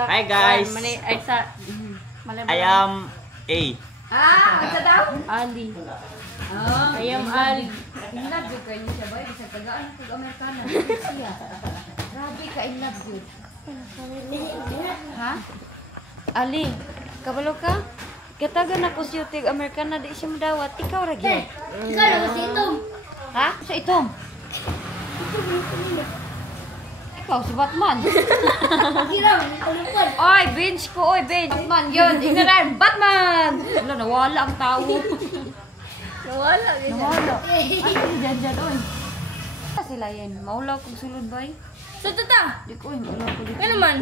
sa Hi guys. ay sa I am A. Sa daw? Ali. I am Ali. Inlove yun kayo siya ba? Bisa tagaan ng Amerikana. Siya. Grabe ka inlove yun. Ha? Ali, kabalo ka? Katagan ako siya tig Amerikana di siya madawat. Ikaw ra gyud. Ikaw na si Itom. Ha? Sa itom. Ikaw si Batman. Kira, nalipad. Oy, bench ko, oy, bench. Batman, yun, ignorant, Batman! Wala, nawala ang tao. Nawala. Nawala. Ano dyan, oy. Sila yan, maulaw kong sulod ba eh? Sa tata. Di ko, maulaw ko dito. Ano man?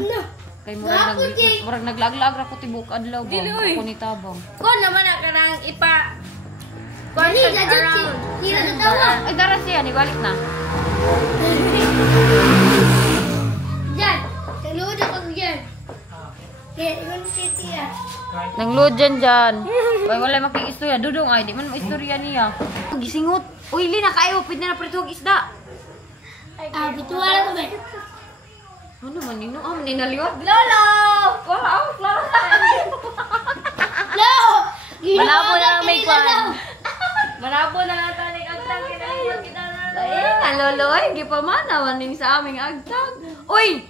Kay murag naglag-lag ra ko tibok adlaw ba? Ako ni tabang. Ko naman na karang ipa. Kani, around. Kira na tawa. Ay, daras siya, nibalik na. Diyan. Taluod ako diyan. Kaya, iwan si Tia. Nang load dyan. Ay, wala makikistorya. Dudong ay, di man maistorya niya. Gisingot. Uy, Lina, kayo, pwede na prituhog isda. Bituwa na kami. Ano man, nino? Ah, maninaliwat. Lolo! Wala, klaro na. Lo! Malabo na lang may kwan. Malabo na nga tanig ang tangin ang kita na. Ay, lolo, ay, hindi pa man naman sa aming agtang. Uy!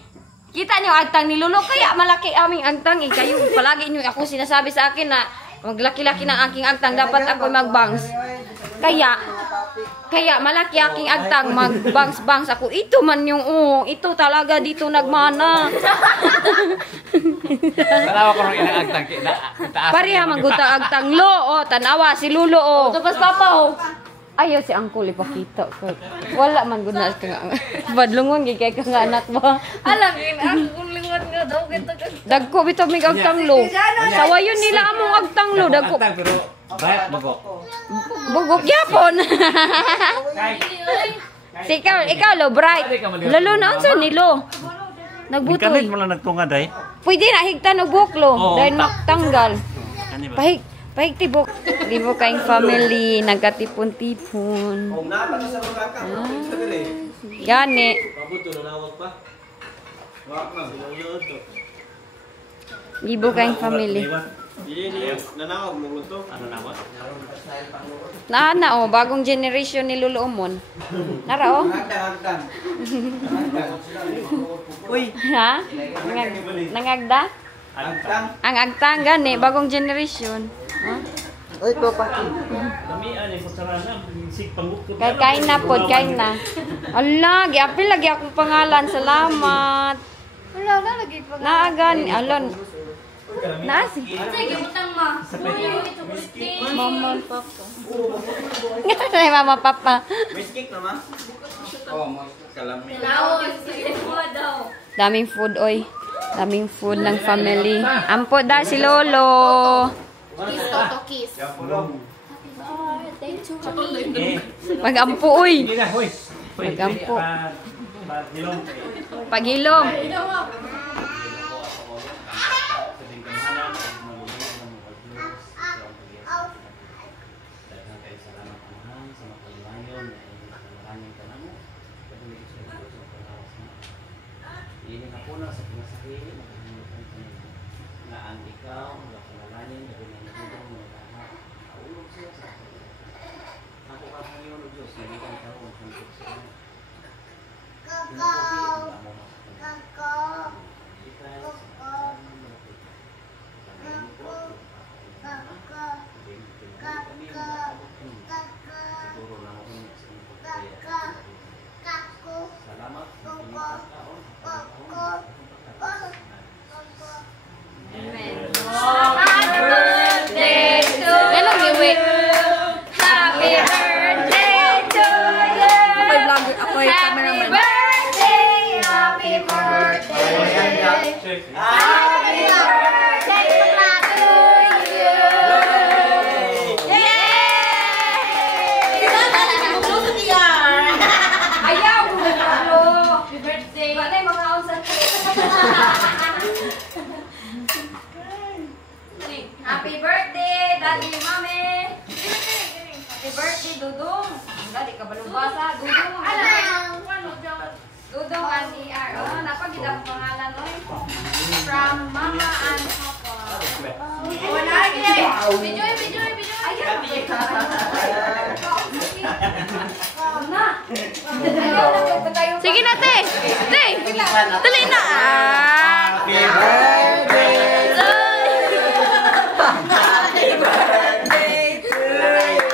Kita niyo agtang ni Lolo, kaya malaki aming agtang. Eh, kayo, palagi niyo ako sinasabi sa akin na maglaki-laki ng aking agtang, dapat ako magbangs. Kaya malaki aking agtang, magbangs-bangs ako. Ito man yung, ito talaga dito nagmana. Tanawa ko rin inang agtang. Pareha maguta agtang. Lo, tanawa, si Lulo, Tapos papa ayaw si Angkol ipakita ko. Wala man gud na ka nga. Badlungon gigay ka nga anak ba. alam yun, ako kung lingon nga daw kita ka. Dagko bitaw mig agtang lo. Sawayon nila among agtang lo dagko. Pero bayat mo ko. Bugok yapon. Si ikaw lo bright. Lalo na unsa ni lo? Nagbutoy. Kanin mo lang nagtungad ay. Pwede na higtan og buklo dahil magtanggal. Kani ba? Pahig tibok. Di mo kaing family nagkatipon-tipon. Gani. Gibo kaing family. Nanawag mo to? Ano na ba? Na bagong generation ni Lolo Umon. Nara Uy! Ha? Nangagda? Ang agtang gani, bagong generation. Huh? Oy, ko pa. Kain na pod, kain na. Ala, giapil lagi akong pangalan. Salamat. Wala na, lagi pa. Naagan, alon. Nasi. Sige, butang ma. Mama and papa. Ay, mama papa. Miskik naman? Oo, salami. Daming food, oy. Daming food ng family. Ampo da si Lolo. Kiss to kiss. Mag-ampo, uy. Hindi na, huy. Mag-ampo. Pagilong. Pagilom. Ini kapuna sa pinasakit, na ang ikaw, nakalalanin, na pinanagulong mo na kaulog siya sa ako ka ngayon o Diyos, nalikan ka o kung siya. Salamat. Happy birthday to you. Happy birthday to you. Ako'y cameraman. Happy birthday. Happy birthday to you. Yay! Ayaw! Happy birthday! Wala yung mga onsan. Happy birthday, Daddy, Mami. Happy birthday, Dudong. Dali ka balubasa. Dudong. Alam. Dudong ang ER. Napagid ang pangalan, oy. From Bijoy, bijoy, bijoy. Ayan. Ayaw na po tayo. Sige na, te. Te. Dali na. Happy birthday to Happy birthday to you.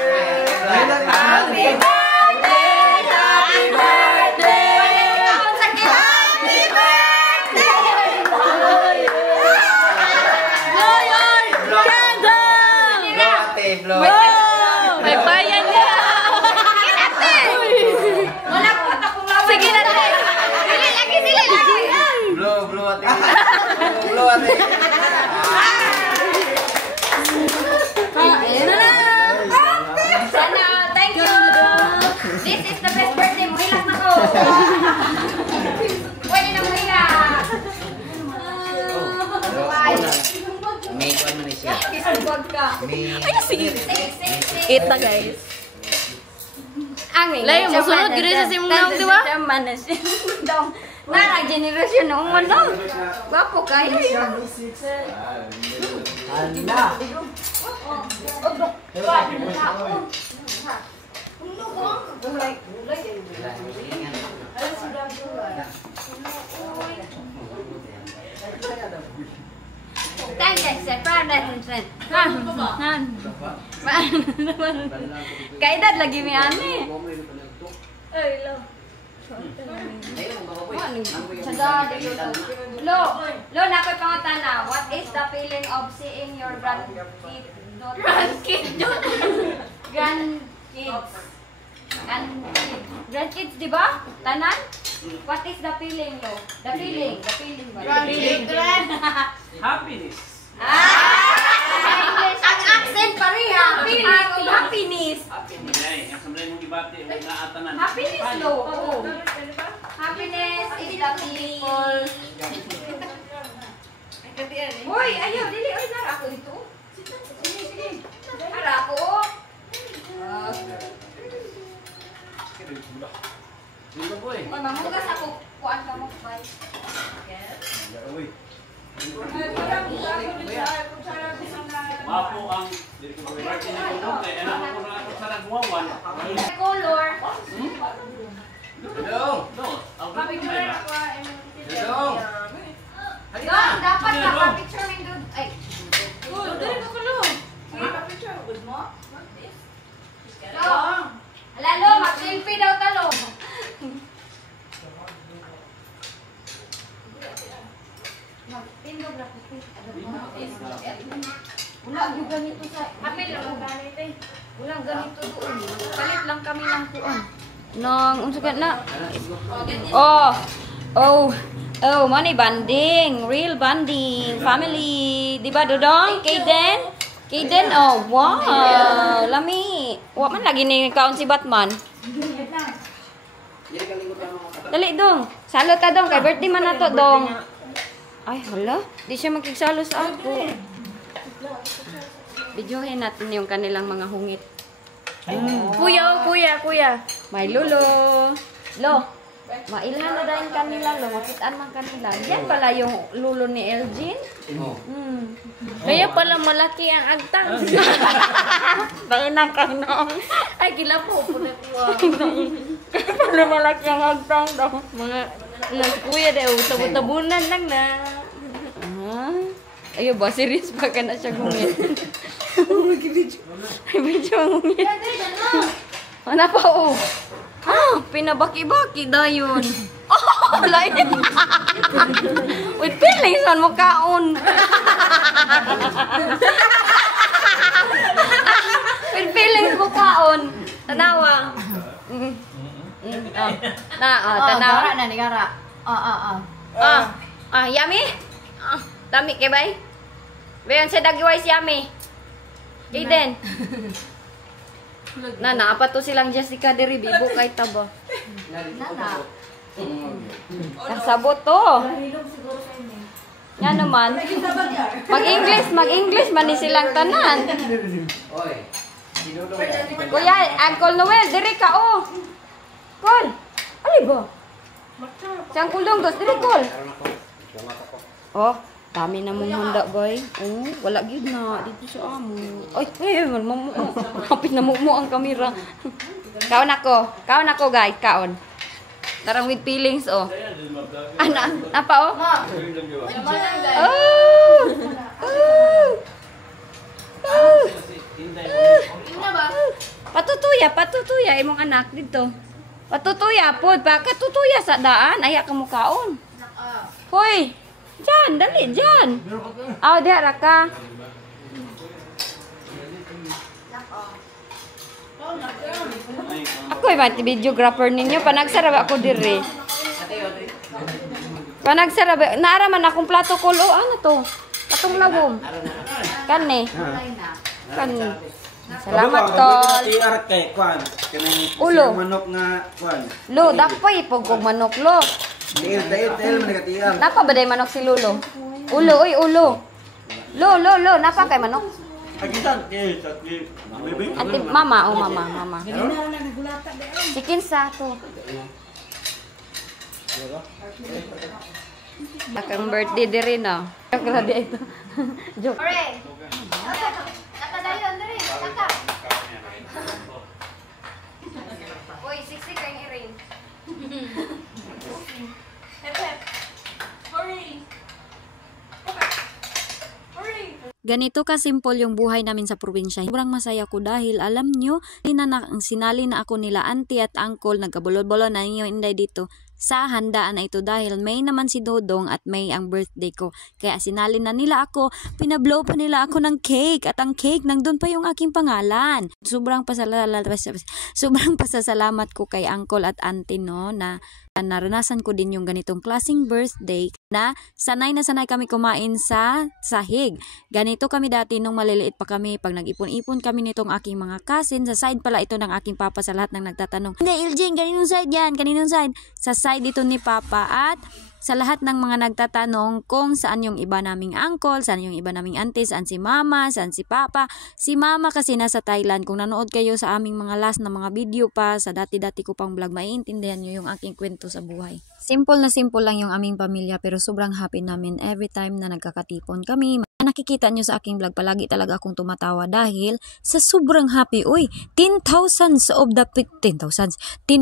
Happy birthday, happy birthday. Happy birthday. Blow. May bayan niya. Wala po at akong lawan. Sige na, te. Dili lagi, dili lagi. Blow ate. Blow ate. Ayan na lang. Sana, thank you. This is the best birthday mo. Hilas na ko. Pwede na mo hilas. May kwan man siya. Isubog ka. May Sige. Six. Eat na, guys. Angin. Layo, masunod, gano'n siya si Mungnaw, di ba? Dong. Nara, generasyon na umon dong. Gwapo kayo yun. Thank you, sir. Kaedad lagi mi ani. Ay, lo. Lo, nakoy pangutana. What is the feeling of seeing your grandkids? Grandkids, di ba? Tanan? What is the feeling, lo? The feeling ba? happiness. English. Ang accent pareha. Feeling of happiness. Happiness. Ang samlay mong gibati mo na atanan. Happiness, lo. Oo. Happiness is the people. Hoy, ayaw, dili. Oy, nara ako dito. Sige. Nara ako. Dito boy. Oy, mamugas ako. Kuan ka mo, bye. Mapo ang birthday ni Kulong kay anak ko na ako sa nagwawan. Color. Dong. Ang birthday ba? Dong. Dong, dapat pa-picture min dun. Ay. Lo. Ala, lo, mag-selfie daw talo. Magpindog na ko. Wala yung ganito sa... Kapil lang ganito eh. Walang ganito doon. Palit lang kami ng kuan. Nang, unsagan na. Oh, money bonding. Real bonding. Family. Diba, Dodong? Kaden? Oh, wow. Lami. Wa man lagi ni kaon si Batman. Dali, Dong. Salot ka, Dong. Kay birthday man na to, Dong. Ay, hala. Di siya makigsalo sa ako. Videohin natin yung kanilang mga hungit. Kuya. May lulo. Lo, mailhan na dahil kanila, lo. Makitaan man kanila. Yan pala yung lulo ni Elgin. Kaya pala malaki ang agtang. Bainang ka noong. Ay, gila po. Pulit ko. Pala malaki ang agtang daw. Mga kuya daw, tabu-tabunan lang na. Ayo ba, serious pa ka na siya gumit. Ay, medyo ang gumit. Ano pa, oh? Pinabaki-baki da yun. Oh, lain. With feelings on mo kaon. With feelings mo kaon. Tanawa. Tanawa. Na ni Gara. Yummy? Dami kay bay? Bayan sa dagiway si Yummy. Kaden. Apa to silang Jessica diri bibo kay taba. Nasabot to. Yan naman. Mag-English man ni silang tanan. Oy. Kuya, Uncle Noel, diri ka oh. Kol. Ali ba? Siyang kulong dos diri kol. Oh, Dami na mong handa, boy. Oh, wala gyud na dito sa amo. Ay, hapit na mo ang kamera. Kaon ako, guys, kaon. Tarang with feelings, oh. Napa, oh? Patutuya imong anak dito. Patutuya pod, katutuya sa daan, aya ka mo kaon. Hoy, dyan, dali, dyan. Diha ra ka. Ako'y videographer ninyo, panagsarab ako diri. Panagsarab, naaraman akong plato ko. Ano to? Patong lagom. Kani. Kani. Salamat, tol. Ulo. Manok nga kwan. Lo, dapoy pugog manok, lo. Tail managatian. Napa ba day manok si Lulo? Ulo, uy, ulo. Lo, napa kay manok? Agitan, Ate, mama. Chicken sa to. Akang birthday diri na. Kakala di ito. Joke. Ore. Kata dayon diri, kata. Oy, siksik kay Irene. Ganito ka-simple yung buhay namin sa probinsya. Sobrang masaya ko dahil alam nyo, sinali na ako nila auntie at uncle, nagkabulol-bulol na ninyo inday dito sa handaan na ito dahil may naman si Dodong at may ang birthday ko. Kaya sinali na nila ako, pinablow pa nila ako ng cake at ang cake nandun pa yung aking pangalan. Sobrang pasasalamat ko kay uncle at auntie no na naranasan ko din yung ganitong klaseng birthday na sanay kami kumain sa sahig. Ganito kami dati nung maliliit pa kami pag nag-ipon-ipon kami nitong aking mga cousin. Sa side pala ito ng aking papa sa lahat ng nagtatanong. Hindi, Iljing, kaninong side yan? Kaninong side? Sa side dito ni papa at sa lahat ng mga nagtatanong kung saan yung iba naming uncle, saan yung iba naming auntie, saan si mama, saan si papa. Si mama kasi nasa Thailand. Kung nanood kayo sa aming mga last na mga video pa, sa dati-dati ko pang vlog, maiintindihan nyo yung aking kwento sa buhay. Simple na simple lang yung aming pamilya pero sobrang happy namin every time na nagkakatipon kami. Nakikita nyo sa aking vlog, palagi talaga akong tumatawa dahil sa sobrang happy. 10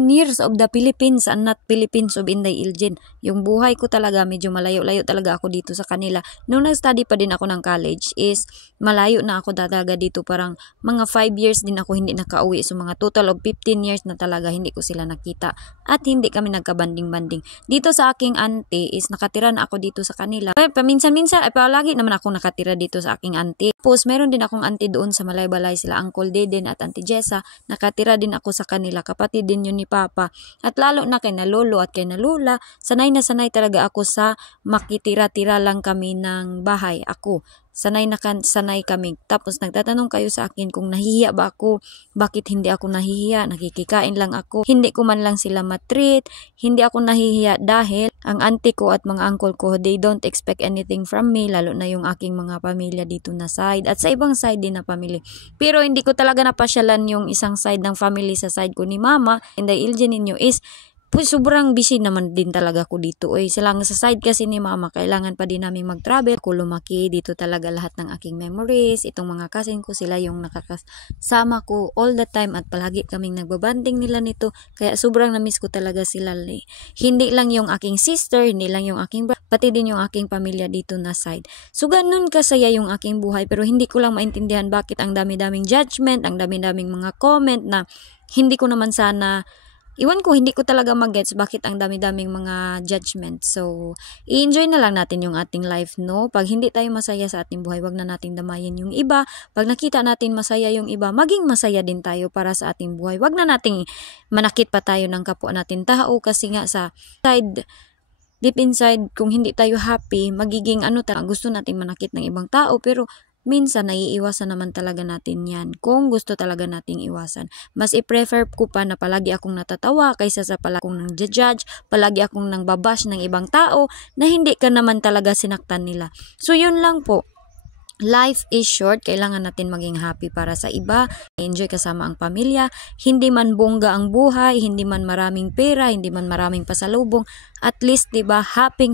years of the Philippines and not Philippines of Inday Iljin. Yung buhay ko talaga, medyo malayo-layo talaga ako dito sa kanila. Nung nag-study pa din ako ng college is malayo na ako talaga dito. Parang mga 5 years din ako hindi nakauwi. So mga total of 15 years na talaga hindi ko sila nakita. At hindi kami nagkabanding-banding. Dito sa aking auntie is nakatira na ako dito sa kanila. Paminsan-minsan, palagi naman ako nakatira dito sa aking auntie. Tapos meron din akong auntie doon sa Malaybalay, sila Uncle Deden at Auntie Jessa. Nakatira din ako sa kanila, kapatid din yun ni Papa. At lalo na kay na Lolo at kay na Lola, sanay na sanay talaga ako sa makitira-tira lang kami ng bahay. Ako, sanay kami. Tapos nagtatanong kayo sa akin kung nahihiya ba ako. Bakit hindi ako nahihiya? Nakikikain lang ako. Hindi ko man lang sila matreat. Hindi ako nahihiya dahil ang auntie ko at mga uncle ko, they don't expect anything from me. Lalo na yung aking mga pamilya dito na side. At sa ibang side din na family. Pero hindi ko talaga napasyalan yung isang side ng family sa side ko ni Mama. And the Iljin ninyo is sobrang busy naman din talaga ko dito. Sila nga sa side kasi ni Mama, kailangan pa din namin mag-travel. Ako lumaki, dito talaga lahat ng aking memories. Itong mga cousin ko, sila yung nakakasama ko all the time at palagi kaming nagbabanding nila nito. Kaya sobrang na-miss ko talaga sila. Hindi lang yung aking sister, hindi lang yung aking brother, pati din yung aking pamilya dito na side. So ganun kasaya yung aking buhay pero hindi ko lang maintindihan bakit ang dami-daming judgment, ang dami-daming mga comment na hindi ko naman sana iwan ko, hindi ko talaga mag-gets bakit ang dami-daming mga judgment. So, i-enjoy na lang natin yung ating life, no? Pag hindi tayo masaya sa ating buhay, wag na nating damayin yung iba. Pag nakita natin masaya yung iba, maging masaya din tayo para sa ating buhay. Wag na nating manakit pa tayo ng kapwa natin tao kasi nga sa side, deep inside, kung hindi tayo happy, magiging gusto nating manakit ng ibang tao, pero minsan naiiwasan naman talaga natin yan kung gusto talaga nating iwasan. Mas i-prefer ko pa na palagi akong natatawa kaysa sa palagi akong nang judge, palagi akong nang babash ng ibang tao na hindi ka naman talaga sinaktan nila. So yun lang po. Life is short, kailangan natin maging happy para sa iba, enjoy kasama ang pamilya, hindi man bongga ang buhay, hindi man maraming pera, hindi man maraming pasalubong, at least 'di ba, happy.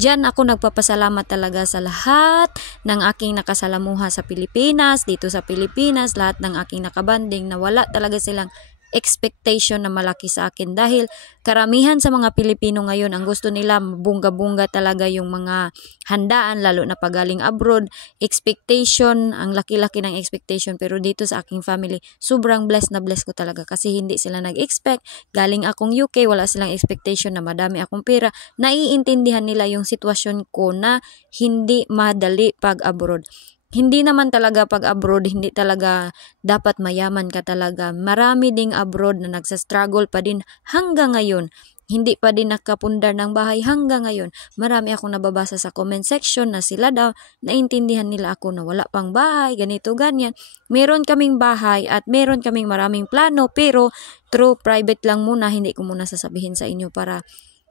Diyan ako nagpapasalamat talaga sa lahat ng aking nakasalamuha sa Pilipinas, dito sa Pilipinas, lahat ng aking nakabanding na wala talaga silang expectation na malaki sa akin dahil karamihan sa mga Pilipino ngayon ang gusto nila bunga-bunga talaga yung mga handaan lalo na pagaling abroad, expectation, ang laki-laki ng expectation, pero dito sa aking family sobrang blessed na blessed ko talaga kasi hindi sila nag-expect, galing akong UK, wala silang expectation na madami akong pera, naiintindihan nila yung sitwasyon ko na hindi madali pag abroad. Hindi naman talaga pag abroad, hindi talaga dapat mayaman ka talaga. Marami ding abroad na nagsastruggle pa din hanggang ngayon. Hindi pa din nakapundar ng bahay hanggang ngayon. Marami akong nababasa sa comment section na sila daw, naintindihan nila ako na wala pang bahay, ganito, ganyan. Meron kaming bahay at meron kaming maraming plano, pero through private lang muna, hindi ko muna sasabihin sa inyo para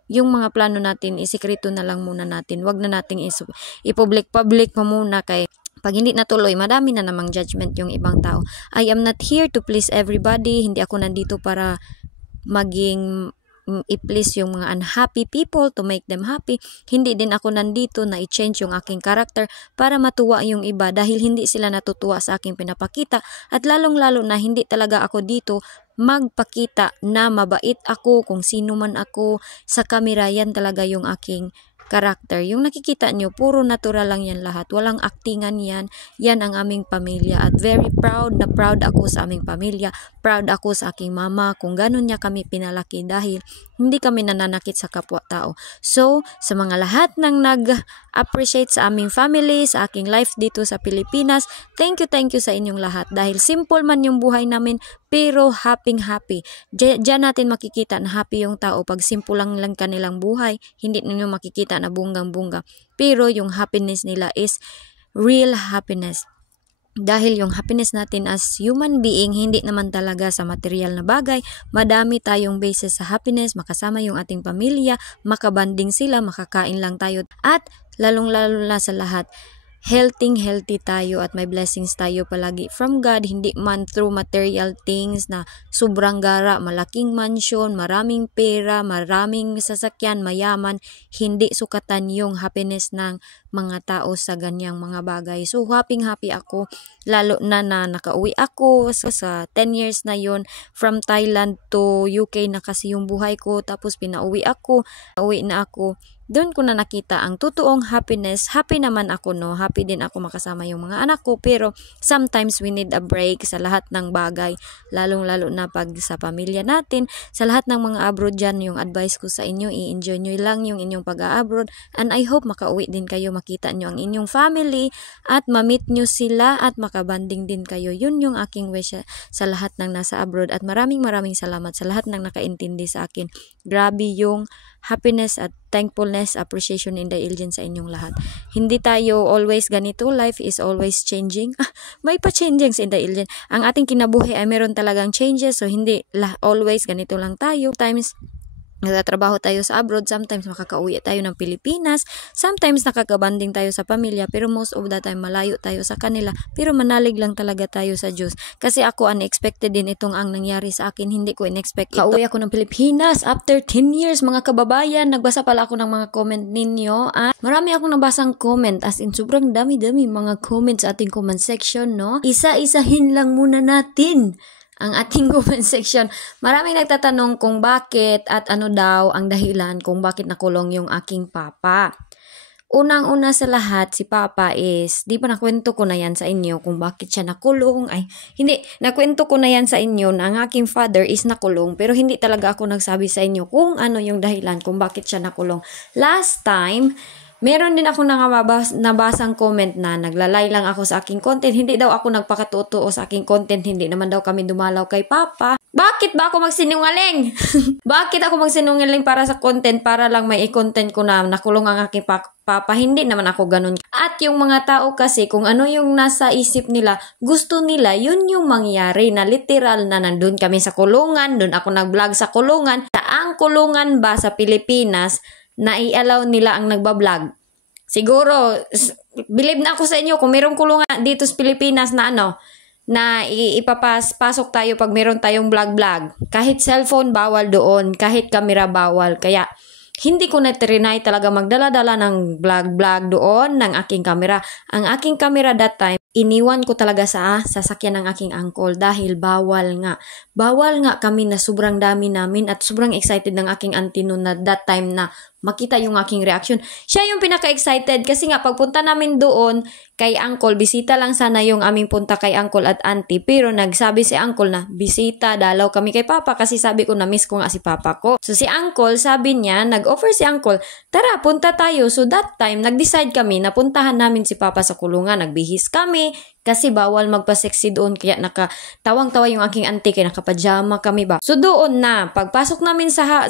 yung mga plano natin, isikreto na lang muna natin. Wag na nating i-public pa muna kay pag hindi natuloy, madami na namang judgment yung ibang tao. I am not here to please everybody. Hindi ako nandito para maging i-please yung mga unhappy people, to make them happy. Hindi din ako nandito na i-change yung aking character para matuwa yung iba dahil hindi sila natutuwa sa aking pinapakita. At lalong-lalo na hindi talaga ako dito magpakita na mabait ako, kung sino man ako. Sa kamera, yan talaga yung aking character. Yung nakikita nyo, puro natural lang yan lahat. Walang aktingan yan. Yan ang aming pamilya. At very proud na proud ako sa aming pamilya. Proud ako sa aking mama kung ganun niya kami pinalaki dahil hindi kami nananakit sa kapwa-tao. So, sa mga lahat ng nag-appreciate sa aming family, sa aking life dito sa Pilipinas, thank you sa inyong lahat. Dahil simple man yung buhay namin, pero happy. Diyan natin makikita na happy yung tao pag simple lang kanilang buhay. Hindi ninyo makikita na bunggang-bungga. Pero yung happiness nila is real happiness. Dahil yung happiness natin as human being, hindi naman talaga sa material na bagay. Madami tayong basis sa happiness, makasama yung ating pamilya, makabanding sila, makakain lang tayo. At lalong-lalo na sa lahat, healthy tayo at may blessings tayo palagi from God, hindi man through material things na sobrang gara, malaking mansion, maraming pera, maraming sasakyan, mayaman. Hindi sukatan yung happiness ng mga tao sa ganyang mga bagay. So happy ako, lalo na nakauwi ako sa 10 years na yon from Thailand to UK na kasi yung buhay ko, tapos pinauwi na ako. Doon ko na nakita ang totoong happiness. Happy naman ako, no? Happy din ako makasama yung mga anak ko. Pero sometimes we need a break sa lahat ng bagay. Lalong-lalo na pag sa pamilya natin. Sa lahat ng mga abroad dyan, yung advice ko sa inyo, i-enjoy nyo lang yung inyong pag-abroad. And I hope makauwi din kayo, makita nyo ang inyong family at ma-meet nyo sila at makabanding din kayo. Yun yung aking wish sa lahat ng nasa abroad. At maraming salamat sa lahat ng nakaintindi sa akin. Grabe yung happiness at thankfulness, appreciation in the Ilgen sa inyong lahat. Hindi tayo always ganito. Life is always changing. May pa-changings in the Ilgen. Ang ating kinabuhi ay meron talagang changes. So, hindi always ganito lang tayo. Times nagtatrabaho tayo sa abroad, sometimes makakauwi tayo ng Pilipinas, sometimes nakakabanding tayo sa pamilya, pero most of the time malayo tayo sa kanila, pero manalig lang talaga tayo sa Diyos. Kasi ako, unexpected din itong ang nangyari sa akin, hindi ko in-expect ito. Kauwi ako ng Pilipinas after 10 years, mga kababayan. Nagbasa pala ako ng mga comment ninyo, at marami akong nabasang comment, as in sobrang dami-dami mga comments sa ating comment section, no? Isa-isahin lang muna natin ang ating comment section. Maraming nagtatanong kung bakit at ano daw ang dahilan kung bakit nakulong yung aking papa. Unang-una sa lahat, si papa is, di ba nakwento ko na yan sa inyo kung bakit siya nakulong? Ay, hindi, nakwento ko na yan sa inyo na ang aking father is nakulong, pero hindi talaga ako nagsabi sa inyo kung ano yung dahilan kung bakit siya nakulong. Last time, meron din ako nabasang comment na naglalay lang ako sa aking content. Hindi daw ako nagpakatotoo sa aking content. Hindi naman daw kami dumalaw kay Papa. Bakit ba ako magsinungaling? Bakit ako magsinungaling para sa content? Para lang may i-content ko na nakulong ang aking papa. Hindi naman ako ganun. At yung mga tao kasi, kung ano yung nasa isip nila, gusto nila, yun yung mangyari na literal na nandun kami sa kulungan. Doon ako nag-vlog sa kulungan. Ang kulungan ba sa Pilipinas, na i-allow nila ang nagbablog? Siguro, believe na ako sa inyo, kung mayroong kulungan dito sa Pilipinas na na pasok tayo pag meron tayong vlog-vlog. Kahit cellphone, bawal doon. Kahit camera, bawal. Kaya, hindi ko na trinay talaga magdala-dala ng vlog-vlog doon ng aking camera. Ang aking camera that time, iniwan ko talaga sa sasakyan ng aking uncle dahil bawal nga. Bawal nga kami na sobrang dami namin at sobrang excited ng aking auntie noon na that time na makita yung aking reaction. Siya yung pinaka-excited kasi nga pagpunta namin doon kay uncle, bisita lang sana yung aming punta kay uncle at auntie. Pero nagsabi si uncle na bisita dalaw kami kay papa kasi sabi ko na miss ko nga si papa ko. So si uncle, sabi niya, nag-offer si uncle, tara punta tayo. So that time, nag-decide kami na puntahan namin si papa sa kulungan. Nagbihis kami kasi bawal magpa-sexy doon kaya nakatawang-tawa yung aking auntie kaya nakapajama kami ba. So doon na pagpasok namin sa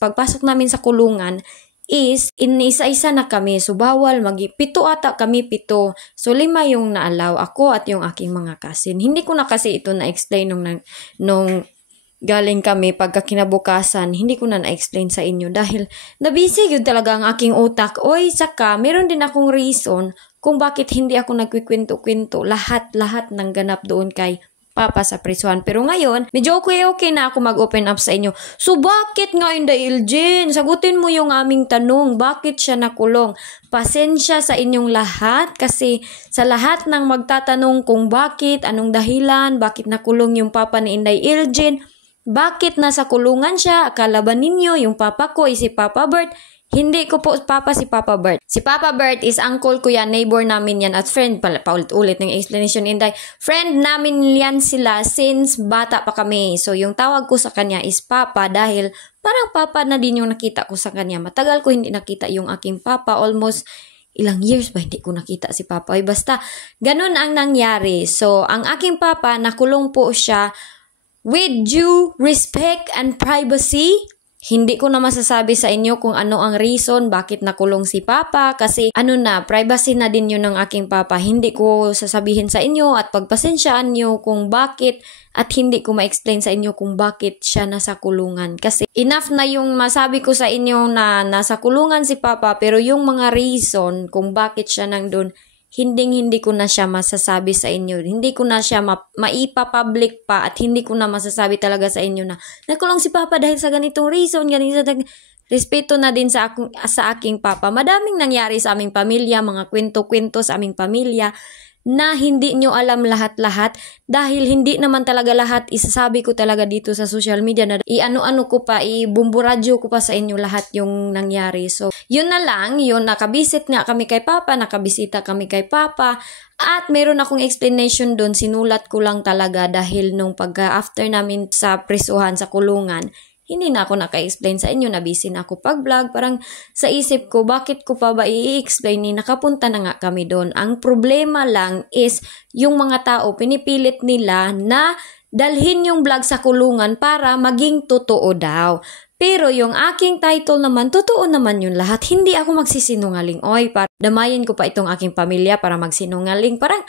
pagpasok namin sa kulungan is inisa-isa na kami. So bawal pito ata kami, 7. So 5 yung naalaw, ako at yung aking mga cousin. Hindi ko na kasi ito na-explain nung galing kami pagka kinabukasan, hindi ko na na-explain sa inyo dahil nabisi yun talaga ang aking utak. Oy, saka meron din akong reason kung bakit hindi ako nagkikwento-kwento lahat ng ganap doon kay papa sa prisuhan. Pero ngayon, medyo okay na ako mag-open up sa inyo. So, bakit nga Inday Elgin? Sagutin mo yung aming tanong. Bakit siya nakulong? Pasensya sa inyong lahat kasi sa lahat ng magtatanong kung bakit, anong dahilan, bakit nakulong yung papa ni Inday Elgin, bakit nasa kulungan siya, akala ba ninyo yung papa ko is si Papa Bert? Hindi ko po papa si Papa Bert. Si Papa Bert is uncle ko yan, neighbor namin yan at friend, paulit-ulit ng explanation Inday. Friend namin yan sila since bata pa kami. So yung tawag ko sa kanya is Papa dahil parang papa na din yung nakita ko sa kanya. Matagal ko hindi nakita yung aking papa, almost ilang years ba hindi ko nakita si papa. Ay basta, ganun ang nangyari. So ang aking papa, nakulong po siya with due respect and privacy. Hindi ko na masasabi sa inyo kung ano ang reason bakit nakulong si papa kasi privacy na din yun ng aking papa. Hindi ko sasabihin sa inyo at pagpasensyaan nyo kung bakit at hindi ko ma-explain sa inyo kung bakit siya nasa kulungan. Kasi enough na yung masabi ko sa inyo na nasa kulungan si papa pero yung mga reason kung bakit siya nandun, hindi ko na siya masasabi sa inyo. Hindi ko na siya maipa-public pa at hindi ko na masasabi talaga sa inyo na nakulong si papa dahil sa ganitong reason, respeto na din sa aking papa. Madaming nangyari sa aming pamilya, mga kwento-kwento sa aming pamilya na hindi nyo alam lahat-lahat dahil hindi naman talaga lahat isasabi ko talaga dito sa social media na ibumburadyo ko pa sa inyo lahat yung nangyari. So, yun na lang, yun nakabisita kami kay papa at meron akong explanation doon, sinulat ko lang talaga dahil nung after namin sa prisuhan sa kulungan, hindi na ako naka-explain sa inyo, nabisi na ako pag-vlog. Parang sa isip ko, bakit ko pa ba i-explain nakapunta na nga kami doon. Ang problema lang is, yung mga tao, pinipilit nila na dalhin yung vlog sa kulungan para maging totoo daw. Pero yung aking title naman, totoo naman yun lahat. Hindi ako magsisinungaling. Oy, para damayin ko pa itong aking pamilya para magsinungaling. Parang,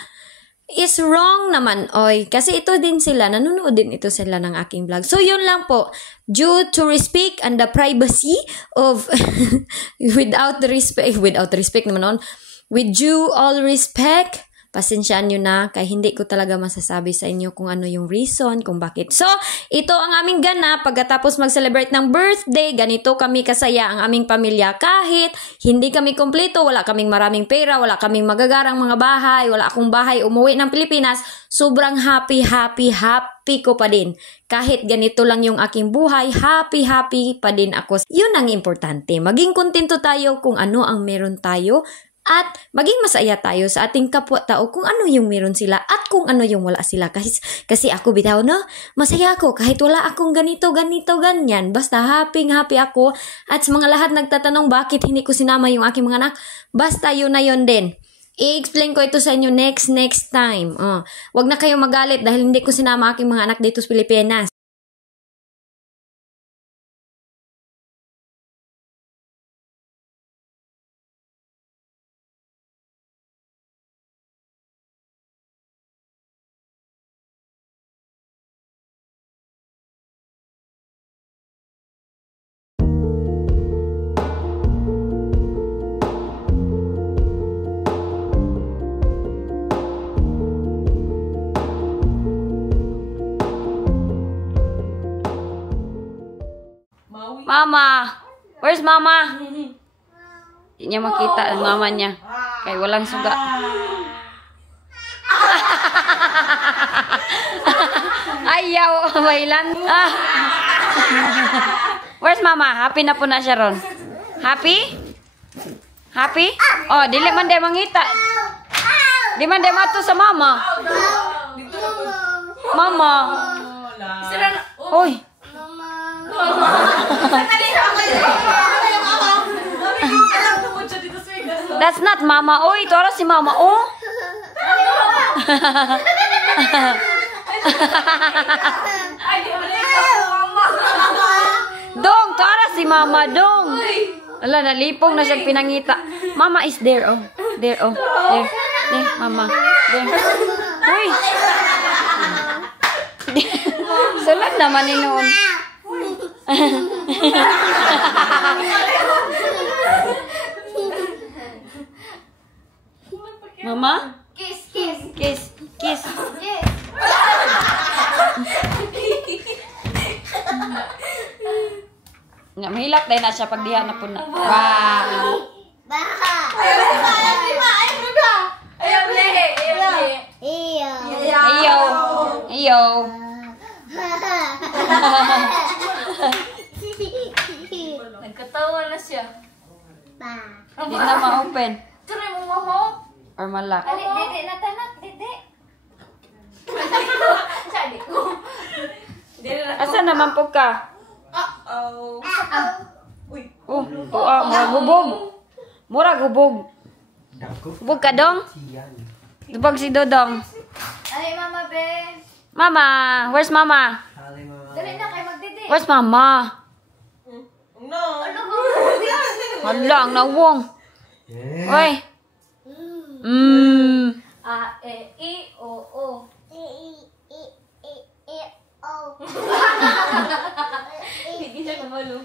is wrong naman, oy. Kasi ito din sila, nanonood din ito sila ng aking vlog. So, yun lang po. Due to respect and the privacy of, without respect naman on, with due all respect, pasensyaan nyo na, kaya hindi ko talaga masasabi sa inyo kung ano yung reason, kung bakit. So, ito ang aming ganap. Pagkatapos mag-celebrate ng birthday, ganito kami kasaya ang aming pamilya. Kahit hindi kami kompleto, wala kaming maraming pera, wala kaming magagarang mga bahay, wala akong bahay, umuwi ng Pilipinas, sobrang happy ko pa din. Kahit ganito lang yung aking buhay, happy pa din ako. Yun ang importante. Maging kontento tayo kung ano ang meron tayo. At maging masaya tayo sa ating kapwa-tao kung ano yung meron sila at kung ano yung wala sila. Kasi ako bitaw, no? Masaya ako kahit wala akong ganito, ganyan. Basta happy ako. At sa mga lahat nagtatanong bakit hindi ko sinama yung aking mga anak, basta yun na yun din. I-explain ko ito sa inyo next time. Wag na kayo magalit dahil hindi ko sinama aking mga anak dito sa Pilipinas. Mama? Where's mama? Hindi niya makita ang mama niya. Kaya walang suga. Ayaw, bailan. Ah. Where's mama? Happy na po na siya ron. Happy? Happy? Oh, dili man day mangita. Di man day mato sa mama. Mama. Oy. That's not mama. Oy, ito si mama. Oh. Dong, tara si mama, dong. Ala, nalipong na siya pinangita. Mama is there, oh. There, oh. There. There, mama. There. Uy. Sulat naman ni noon. Mama? Kiss, kiss. Kiss. Kiss. Yes. Nga, mahilak dahil na siya pag diha na po na. Wow. Ayaw. Ayaw. Nagkatawa na siya. Hindi na ma-open. Tuloy mo mo. Or malak. Ali, dede na tanak, dede. Sadi ko. Asa naman po ka? Uh-oh. Oh, mura gubog. Mura gubog. Gubog ka dong? Gubog si Dodong. Ali, mama, be. Mama, where's mama? Dali na kayo magdede. Where's mama? Ano ko? Hala, ang nawong. Oy. A, E, I, O, O. Hindi siya kumalo.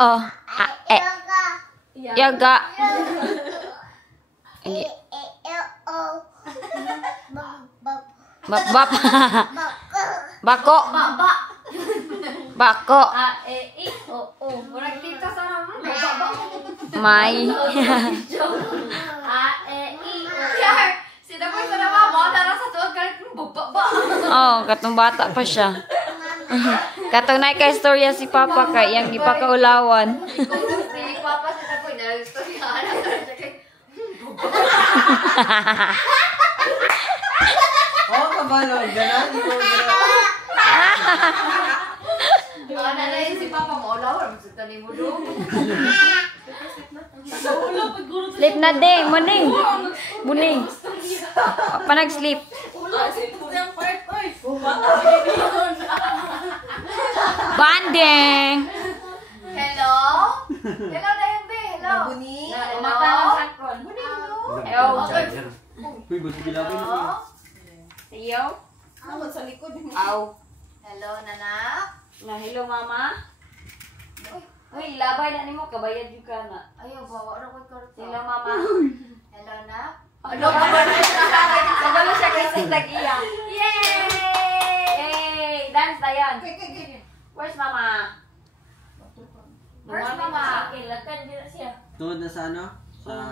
Oh. Yaga. Bap. Bako. Baba. Bako. A, E, I, O, O. Murag tita sa naman. Baba. May. A, E, I, O, O. Sida po sa naman. Mga tara sa tuwag kalit mo. Baba. Oh, katong bata pa siya. Katong na kay istorya si Papa kay yang gipakaulawan. Hindi papa sa tapo. Gusto niya. Anak ka siya kay. Oh, kabalo. Ganon. Ano na yun si papa mo. Ulawar. Magsutani mo doon. Sleep na day, muning. Muning. Pa nag-sleep. Banding. Hello? Hello, Dayan B. Hello. Buni. Hello? Hello. Uy, gusto bilawin mo. Iyo. Ano sa likod mo? Aw. Hello, nanak. Na hello mama. Uy, labay na nimo kabayad jud ka na. Ayaw, bawa na ko karto. Hello mama. Hello, nak. Hello mama. Kabalo siya kay Sindag iya. Yay! Yay! Dance na yan. Where's mama? Where's mama? Kilakan din siya. Tuwad na sa ano?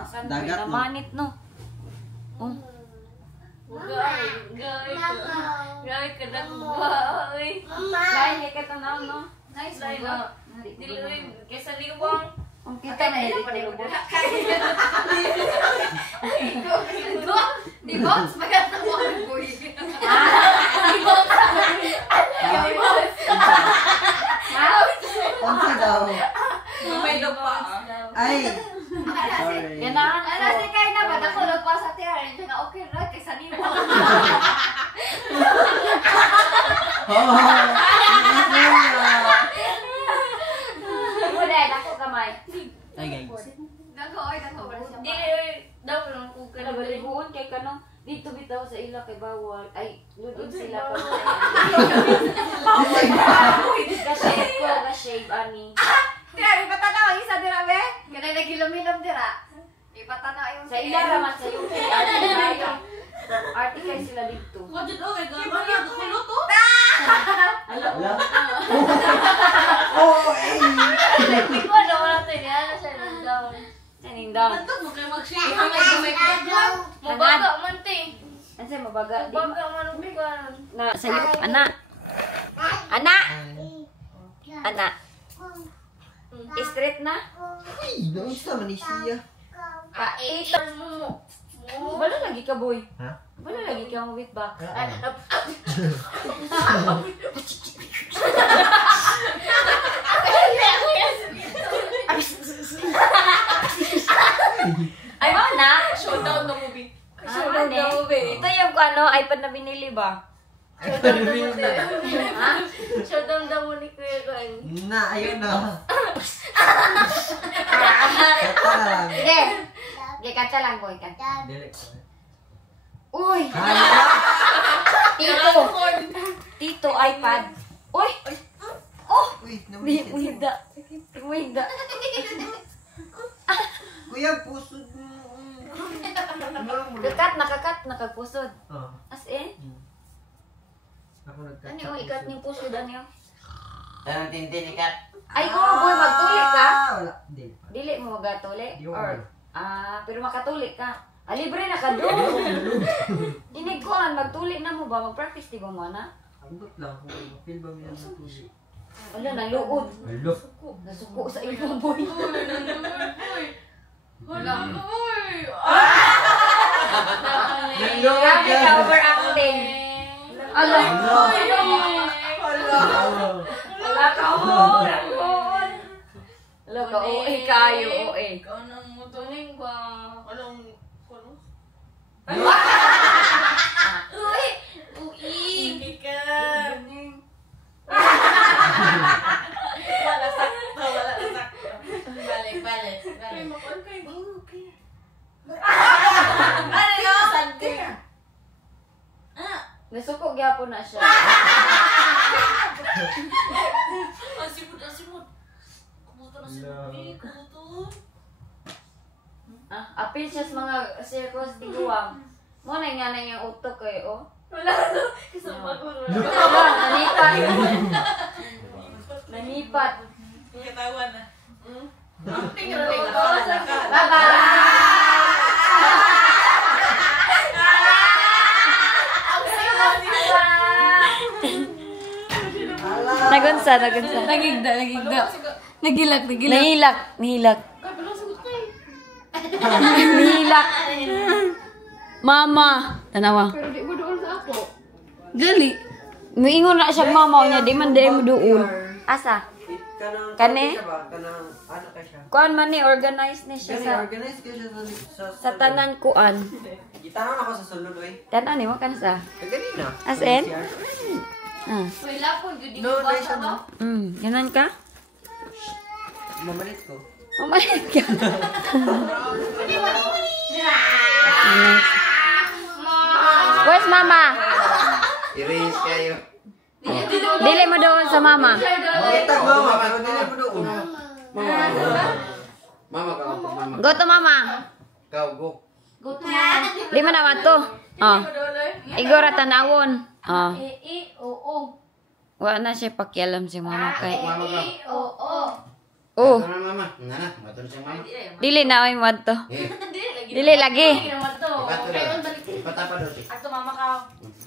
Sa dagat, no? Namanit no. Oh. Gawin ka na buhay. Dahil kay katanaw no. Nice, Lila. Diluin kaysa liwang. Ang kita Okay, na na dito. Di box ba ka na mo? Di box. Ano daw? May lupa. Ay! Sorry. Ganahan Ano si Kay na ba? Ako nagpa sa tira. Ito nga okay na. Kaysa niyo. Oh! Muna, dako kamay. Ay, guys. Dako, ay dako. Dili daw lang ko ka nabaliguon kay kanang dito bitaw sa ila kay bawal. Ay, lulod sila pa. Ka-shave ko, ka-shave ani. Kaya, ipatanaw. Isa dira, be. Ganay na gilom-hilom dira. Ipatanaw yung Sa ila raman sa yung arte kay sila dito. Wajud okay, gawin niya. Kulo to. Wala. Oh, eh. Hindi ko alam wala tayo niya. Ano siya nang down? Aning down. Ito mo kayo mag-share. Mabaga man te. Ano sa'yo mabaga? Di Mabaga man ang bigan. na sa'yo. Ana. Ana. Ana. Straight na? Ay, doon sa Malaysia. Ito mo. Bala lagi ka, boy. Ha? Bala lagi ka ang wait back. Ay, mana? Showdown na movie. Showdown na movie. Ito yung iPad na binili ba? Ha? Showdown daw mo ni Kuya Gwen. Na, ayun na. Kata na lang. Sige. Sige, katsa lang, boy. Katsa. Dili ko. Uy! Hala! Tito! Tito, iPad. Uy! Oh! Uy, Muhigda. Muhigda. Kuya, pusod mo. Nakakat, nakagpusod. Oh. As in? Ako nagkat. Ano yung ikat niyong pusod, ano yung? Tanong tintin ikat. Ay, ko, boy, magtuli ka? Wala. Hindi. Dili mo magatuli? Di ko Or, alam. pero makatuli ka. Libre na ka doon. Dinig ko, magtuli na mo ba? Mag-practice, di ba mo na? Ambot lang. Kung feel ba mo yan ng tuloy? Wala, naluod. Hello. Nasuko sa iyo, boy. Wala ko, uy! Grabe ka, overacting. Ala. Ala ka, overacting. Ala ka, OA kayo, OA. Ikaw nang mutuling ba? Anong... Uy! Uy! Ka! Wala sakto. Balik. Ano yun? Sante. Nasuko gyapon na siya. Asimot. Kumuto na si Mami. Kumuto. Apil siya sa mga circles tiguang. Mo na nga na yung utok kayo, oh. Wala no. Kasama ko. Nanipat. Nanipat. Katawan na. Tingnan Nagunsa. Nagigda. Nagilak. Nahilak. Nihilak. Mama. Tanawa. Pero di mo doon sa ako. Gali. Muingon na siya mama niya. Di man dahil mo doon. Asa? Kani? Kanang ano ka siya? Kuan man ni, organize ni siya Kasi sa organize ka siya sa tanan kuan. Gitanong ako sa sulod, oy. Tanan ni, wakan sa. Kaganina. As in? Uy, lapon. Gudi No, ko ba siya, no? Ganan ka? Mamalit ko. Mamalit ka. Where's mama? I-raise kayo. Dili mo doon sa mama. Makita mama, pero dili mo doon. Mama ka ako, mama. Go to mama. Ikaw, go. Di man naman to. Oh. Igora tanawon. Oh. Oo. Wala na siya pakialam si mama kay. Mama ka. Oo. Oh, Ano mama? Ngana, matun siya mama. dili na oy mo to. Eh, Dili lagi. Hindi naman to. ipato Okay, lang. balik. Ipatapa doon. Ato mama ka.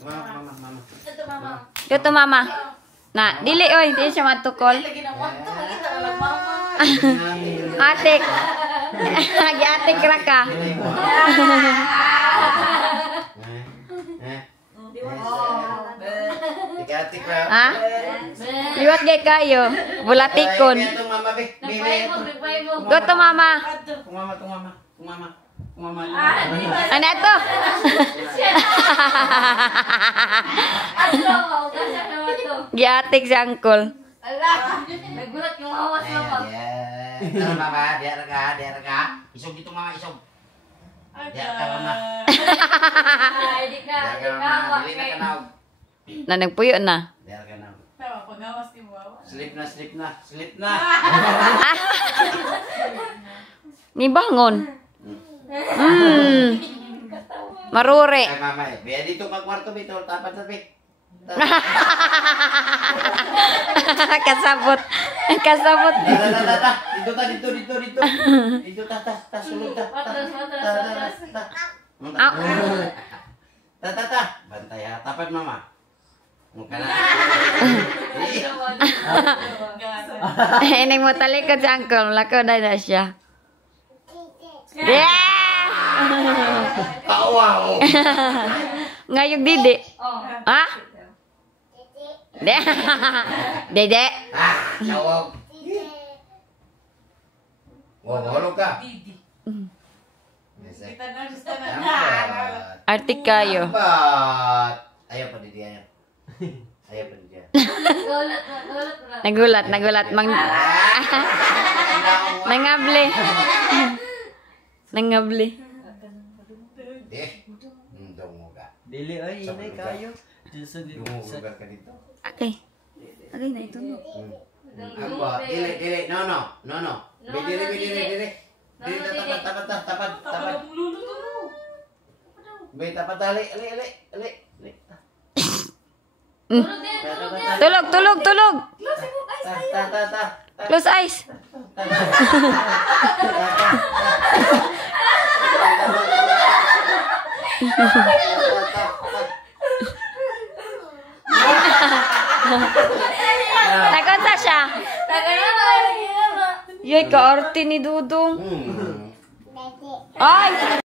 Mama. Ito mama. Go to mama. Na, dili oy, dili siya matukol. Lagi na wanto. Makita na lang mama. Atik. Gi-atik ra ka. Tigatik ra. Ha? Liwat gay kayo. Bulatikon. Ito mama, be. Nagpay mo. Go to mama. Kumama. Ano to? Ato. Kasi naman to. Gi-atik si uncle. Ala. Nagulat yung awas mama. Ano mama, diar ka. Isog dito mama, isog. Diar ka mama. Ay, di ka. Diar Di ka ka. mama. Dili na ka na. Na nagpuyo na. Diar ka na. Tama, pag-awas ni Wawa. Sleep na. Ni bangon. Marure. Ay mama, biya dito ka kwarto bito, tapat sa bit. Kasabot. Kasabot. Dito ta. Dito ta, sulod ta. Ta. Bantay ha. Tapat mama. Mukha na. Ining mo talikod sa angkol. Lako na siya. Yeah! Wow. Ngayog didi. Ha? Dede. Tawag. Wala ka. Artik kayo. Ayaw pa di diyan. Ayaw pa di diyan. Nagulat. Nangable. Dungo ka. Dili ay inay kayo. Dungo ka dito. Okay. Okay na ito. Ako, dili. No. Bidiri. Dili tapat. Bay tapat ali. Tulog. Ta. Close eyes. Nakonsa siya. Yoy, kaarte ni Dudong. Ay!